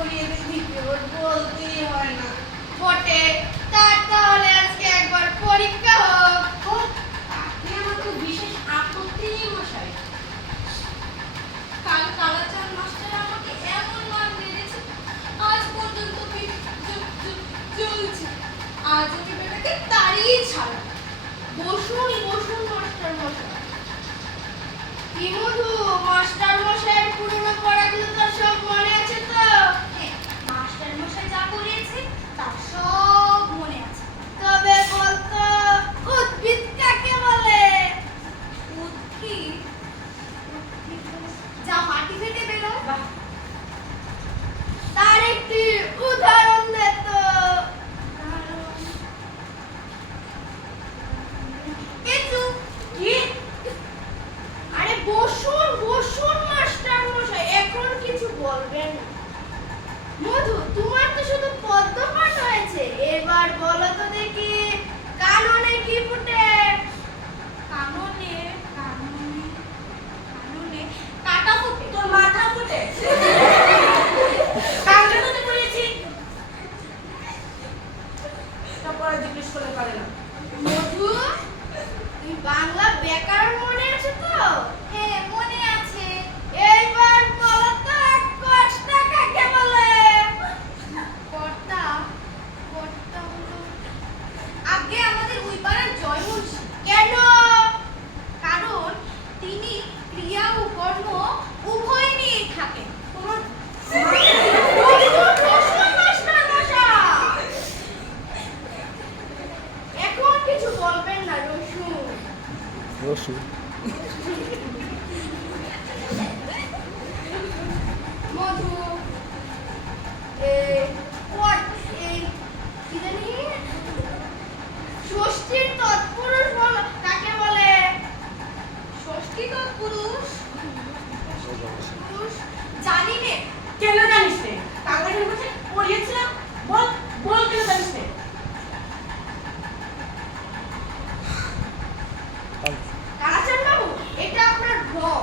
করিয়ে দিতে বলতেই হয় না বটে। তাহলে আজকে একবার পরীক্ষা হোক। আপনি আমার তো বিশেষ আপত্তি নেই মশাই। কাল কালাচাঁদ মাস্টার আমাকে এমন মার মেরেছে, আজ পর্যন্ত চলছে। আজ আমি বেটাকে তাড়িয়ে ছাড়া। বসুন বসুন মাস্টার মশাই। কি মধু, মাস্টার মশাইয়ের পুরনো পড়াগুলো তো সব মনে আছে তো? হ্যাঁ, মাস্টার মশাই যা করিয়েছে তার সব মনে আছে। তবে বলতো উদ্ভিদ কাকে বলে? উদ্ভিদ? যা মাটি থেকে বেরোয়। বাহ, তার একটি উদাহরণ দে তো। কেঁচু। কি? আরে বসুন বসুন মাস্টার মশাই, এখন কিছু বলবেন না। মধু, তোমার তো শুধু পদ্য পাঠ হয়েছে, এবার বলো তো দেখি কাননে কি ফুটে? কাননে কাননে কাননে কাটা ফুটে। তোর মাথা ফুটে। কালকে তো পড়েছি, তারপরে জিজ্ঞেস করলে পারে না। মধু, তুমি বাংলা ব্যাকরণ মনে আছে তো? হ্যাঁ, মনে আছে। এইবার বলো তো কষ্টা কাকে বলে? কর্তা কর্তা হলো আগে আমাদের ওই পাড়ার জয়মুন্সি। কেন? কারণ তিনি ক্রিয়া ও কর্ম উভয় নিয়ে থাকেন। বসুন, বসুন মাস্টার মশাই। এখন কিছু বলবেন না রসুন। মধু, কি জানি ষষ্ঠীর তৎপুরুষ কাকে বলে? ষষ্ঠী তৎপুরুষ পুরুষ জানি নে। কেন জানিস নে? কালকে বসে পড়িয়েছিলাম, বল বল কেন জানিস নে? কালাচাঁদ বাবু, এটা আপনার ভ্রম।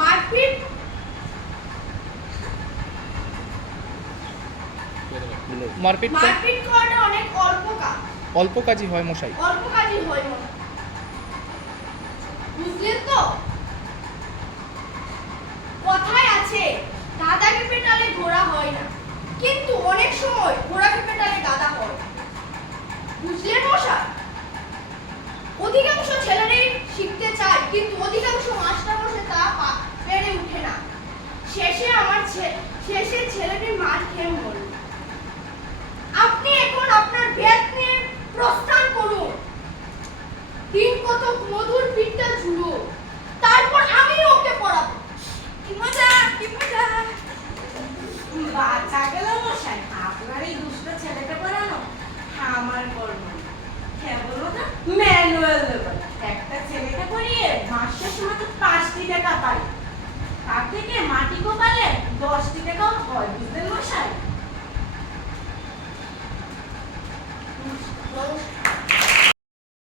মারপিট মারপিট তো মারপিট করাটা অনেক অল্প কাজই হয় মশাই। অল্প কাজই হয় মনে। বুঝলেন তো? কথায় আছে গাধাকে পেটালে ঘোড়া হয় না, কিন্তু অনেক সময় ঘোড়াকে পেটালে গাধা হয়। বুঝলেন মশাই? অধিকাংশ ছেলেরাই শিখতে চায়, কিন্তু অধিকাংশ মাস্টার মশাই তা পেরে উঠে না। শেষে ছেলেটি মার খেয়ে মরল। আপনি এখন আপনার ভেদ নিয়ে প্রস্থান করুন। দিন কত মধুর পিঠটা ঝুলো, তারপর আমি ওকে পড়াবো। কি মজা কি মজা। বাচ্চা গেল মশাই, আপনার এই দুষ্ট ছেলেটা পড়ানো আমার কর্ম। কেবল ওটা ম্যানুয়াল লেভেল। একটা ছেলেকে পড়িয়ে মাসের সময় তো 5টি টাকা পাই, তার থেকে মাটি কোপালে 10টি টাকাও হয়, বুঝলেন মশাই? নমস্কার।